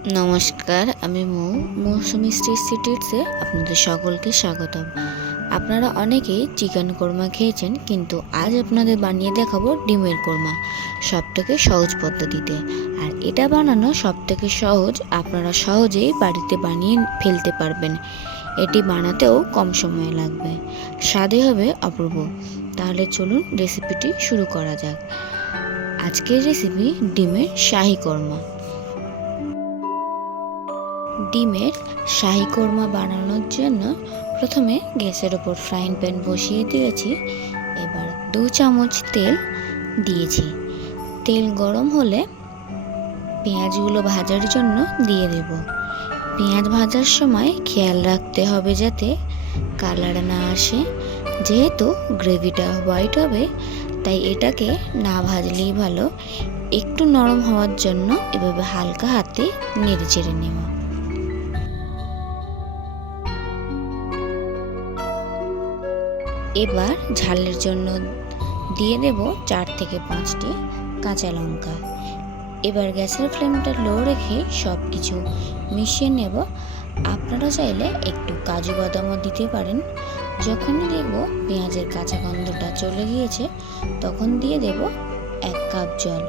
নমস্কার, আমি মৌসুমি স্ট্রিট সিটিজে আপনাদের সকলকে স্বাগতম। আপনারা অনেকেই চিকেন কোরমা খেয়েছেন, কিন্তু আজ আপনাদের বানিয়ে দেখাবো ডিমের কোরমা, সবথেকে সহজ পদ্ধতিতে। আর এটা বানানো সবথেকে সহজ, আপনারা সহজেই বাড়িতে বানিয়ে ফেলতে পারবেন। এটি বানাতেও কম সময় লাগবে, স্বাদে হবে অপূর্ব। তাহলে চলুন রেসিপিটি শুরু করা যাক। আজকের রেসিপি ডিমের শাহী কোরমা। ডিমের শাহী কোরমা বানানোর জন্য প্রথমে গ্যাসের ওপর ফ্রাইং প্যান বসিয়ে দিয়েছি। এবার 2 চামচ তেল দিয়েছি। তেল গরম হলে পেঁয়াজগুলো ভাজার জন্য দিয়ে দেব। পেঁয়াজ ভাজার সময় খেয়াল রাখতে হবে যাতে কালার না আসে, যেহেতু গ্রেভিটা হোয়াইট হবে, তাই এটাকে না ভাজলেই ভালো। একটু নরম হওয়ার জন্য এভাবে হালকা হাতে নেড়ে চেড়ে নেব। এবার ঝালের জন্য দিয়ে দেব 4 থেকে 5টি কাঁচা লঙ্কা। এবার গ্যাসের ফ্লেমটা লো রেখে সব কিছু মিশিয়ে নেব। আপনারা চাইলে একটু কাজু বাদামও দিতে পারেন। যখনই দেখব পেঁয়াজের কাঁচা গন্ধটা চলে গিয়েছে, তখন দিয়ে দেব 1 কাপ জল।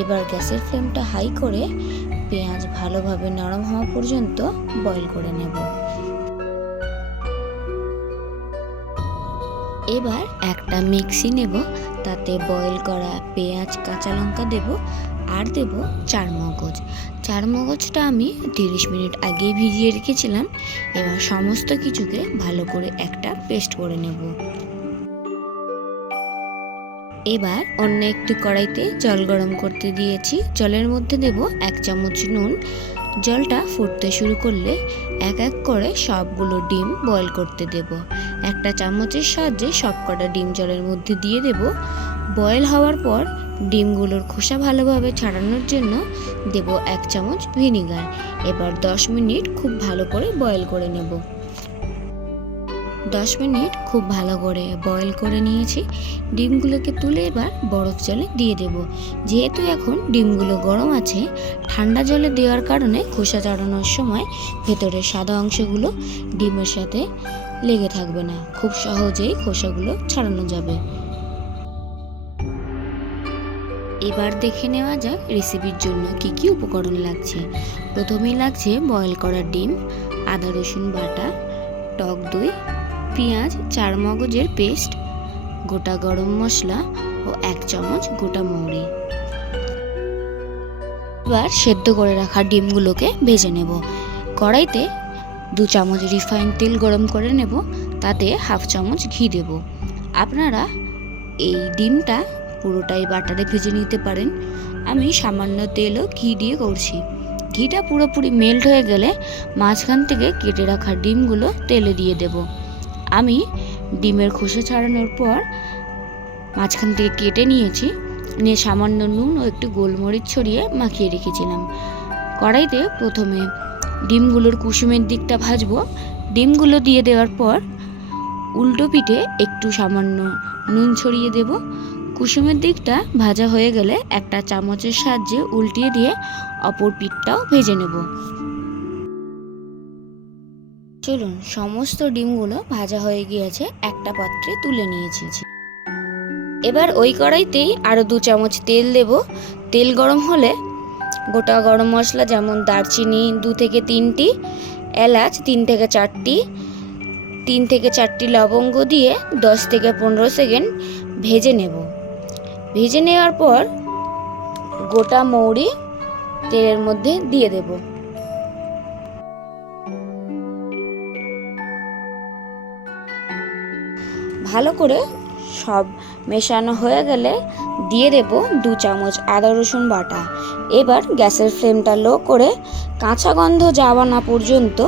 এবার গ্যাসের ফ্লেমটা হাই করে পেঁয়াজ ভালোভাবে নরম হওয়া পর্যন্ত বয়েল করে নেব। এবার একটা মিক্সি নেব, তাতে বয়েল করা পেঁয়াজ কাঁচা লঙ্কা দেব, আর দেব চারমগজ। চারমগজটা আমি 30 মিনিট আগেই ভিজিয়ে রেখেছিলাম। এবার সমস্ত কিছুকে ভালো করে একটা পেস্ট করে নেব। এবার অন্য একটি কড়াইতে জল গরম করতে দিয়েছি। জলের মধ্যে দেব 1 চামচ নুন। জলটা ফুটতে শুরু করলে এক এক করে সবগুলো ডিম বয়েল করতে দেব। একটা চামচের সাহায্যে সবকটা ডিম জলের মধ্যে দিয়ে দেব। বয়েল হওয়ার পর ডিমগুলোর খোসা ভালোভাবে ছাড়ানোর জন্য দেব 1 চামচ ভিনিগার। এবার 10 মিনিট খুব ভালো করে বয়েল করে নেব। 10 মিনিট খুব ভালো করে বয়েল করে নিয়েছি। ডিমগুলোকে তুলে এবার বরফ জলে দিয়ে দেব। যেহেতু এখন ডিমগুলো গরম আছে, ঠান্ডা জলে দেওয়ার কারণে খোসা ছাড়ানোর সময় ভেতরের সাদা অংশগুলো ডিমের সাথে লেগে থাকবে না, খুব সহজেই খোসাগুলো ছাড়ানো যাবে। এবার দেখে নেওয়া যাক রেসিপির জন্য কি কি উপকরণ লাগছে। প্রথমেই লাগছে বয়েল করা ডিম, আদা রসুন বাটা, টক দই, পেঁয়াজ, চারমগজের পেস্ট, গোটা গরম মশলা ও 1 চামচ গোটা মৌরি। এবার সেদ্ধ করে রাখা ডিমগুলোকে ভেজে নেব। কড়াইতে 2 চামচ রিফাইন তেল গরম করে নেব, তাতে 1/2 চামচ ঘি দেব। আপনারা এই ডিমটা পুরোটাই বাটারে ভেজে নিতে পারেন। আমি সামান্য তেল ও ঘি দিয়ে করছি। ঘিটা পুরোপুরি মেল্ট হয়ে গেলে মাঝখান থেকে কেটে রাখা ডিমগুলো তেলে দিয়ে দেব। আমি ডিমের খোসা ছাড়ানোর পর মাঝখান থেকে কেটে নিয়েছি, নিয়ে সামান্য নুন ও একটু গোলমরিচ ছড়িয়ে মাখিয়ে রেখেছিলাম। কড়াইতে প্রথমে ডিমগুলোর কুসুমের দিকটা ভাজবো। ডিমগুলো দিয়ে দেওয়ার পর উল্টো পিঠে একটু সামান্য নুন ছড়িয়ে দেব। কুসুমের দিকটা ভাজা হয়ে গেলে একটা চামচের সাহায্যে উল্টিয়ে দিয়ে অপর পিঠটাও ভেজে নেব। চলুন, সমস্ত ডিমগুলো ভাজা হয়ে গিয়েছে, একটা পাত্রে তুলে নিয়েছি। এবার ওই কড়াইতেই আরও 2 চামচ তেল দেব। তেল গরম হলে গোটা গরম মশলা যেমন দারচিনি 2 থেকে 3টি, এলাচ 3 থেকে 4টি, 3 থেকে 4টি লবঙ্গ দিয়ে 10 থেকে 15 সেকেন্ড ভেজে নেব। ভেজে নেওয়ার পর গোটা মৌরি তেলের মধ্যে দিয়ে দেব। ভালো করে সব মেশানো হয়ে গেলে দিয়ে দেব 2 চামচ আদা রসুন বাটা। এবার গ্যাসের ফ্লেমটা লো করে কাঁচা গন্ধ যাওয়া না পর্যন্ত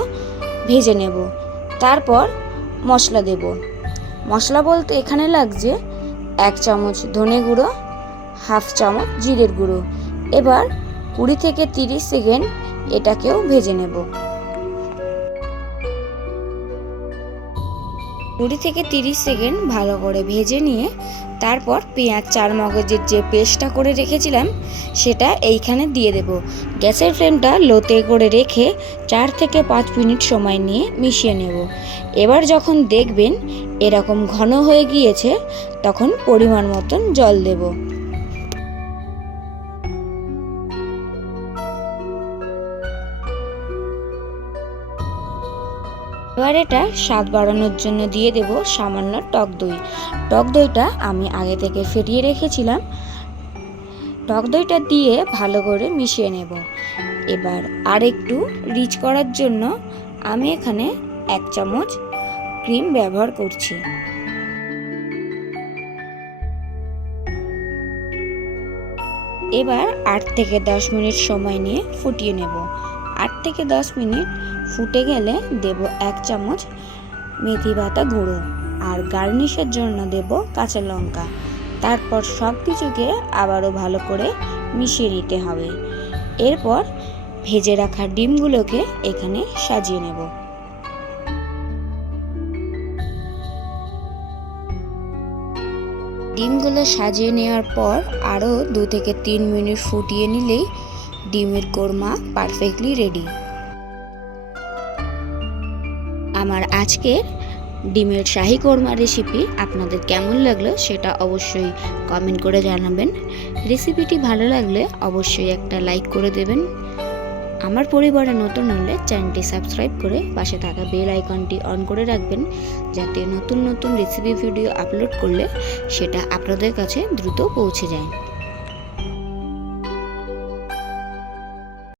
ভেজে নেব। তারপর মশলা দেব। মশলা বলতে এখানে লাগছে 1 চামচ ধনে গুঁড়ো, 1/2 চামচ জিরের গুঁড়ো। এবার 20 থেকে 30 সেকেন্ড এটাকেও ভেজে নেব। 20 থেকে 30 সেকেন্ড ভালো করে ভেজে নিয়ে তারপর পেঁয়াজ চার মগজের যে পেস্টটা করে রেখেছিলাম সেটা এইখানে দিয়ে দেব। গ্যাসের ফ্লেমটা লোতে করে রেখে 4 থেকে 5 মিনিট সময় নিয়ে মিশিয়ে নেব। এবার যখন দেখবেন এরকম ঘন হয়ে গিয়েছে তখন পরিমাণ মতন জল দেব। এবার এটা স্বাদ বাড়ানোর জন্য দিয়ে দেব সামান্য টক দই। টক দইটা আমি আগে থেকে ফেটিয়ে রেখেছিলাম। টক দইটা দিয়ে ভালো করে মিশিয়ে নেব। এবার আর একটু রিচ করার জন্য আমি এখানে 1 চামচ ক্রিম ব্যবহার করছি। এবার 8 থেকে 10 মিনিট সময় নিয়ে ফুটিয়ে নেব। 8 থেকে 10 মিনিট ফুটে গেলে দেব 1 চামচ মেথি পাতা গুঁড়ো আর গার্নিশের জন্য দেব কাঁচা লঙ্কা। তারপর সব কিছুকে আবারও ভালো করে মিশিয়ে নিতে হবে। এরপর ভেজে রাখা ডিমগুলোকে এখানে সাজিয়ে নেব। ডিমগুলো সাজিয়ে নেওয়ার পর আরও 2 থেকে 3 মিনিট ফুটিয়ে নিলেই ডিমের কোরমা পারফেক্টলি রেডি। আমার আজকের ডিমের শাহি কোরমা রেসিপি আপনাদের কেমন লাগলো সেটা অবশ্যই কমেন্ট করে জানাবেন। রেসিপিটি ভালো লাগলে অবশ্যই একটা লাইক করে দেবেন। আমার পরিবারে নতুন হলে চ্যানেলটি সাবস্ক্রাইব করে পাশে থাকা বেল আইকনটি অন করে রাখবেন, যাতে নতুন নতুন রেসিপি ভিডিও আপলোড করলে সেটা আপনাদের কাছে দ্রুত পৌঁছে যায়।